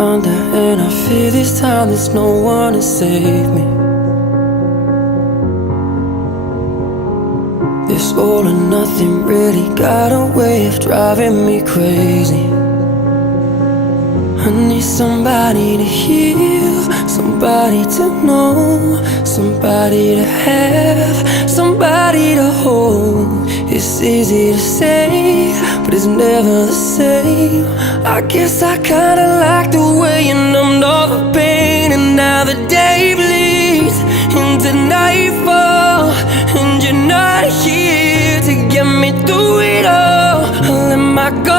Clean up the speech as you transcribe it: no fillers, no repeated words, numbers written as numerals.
under, and I fear this time there's no one to save me. This all or nothing really got a way of driving me crazy. I need somebody to heal, somebody to know, somebody to have, somebody to hold. It's easy to say, but it's never the same. I guess I kinda like the way you numbed all the pain, and now the day bleeds into nightfall, and you're not here to get me through it all. I let my guard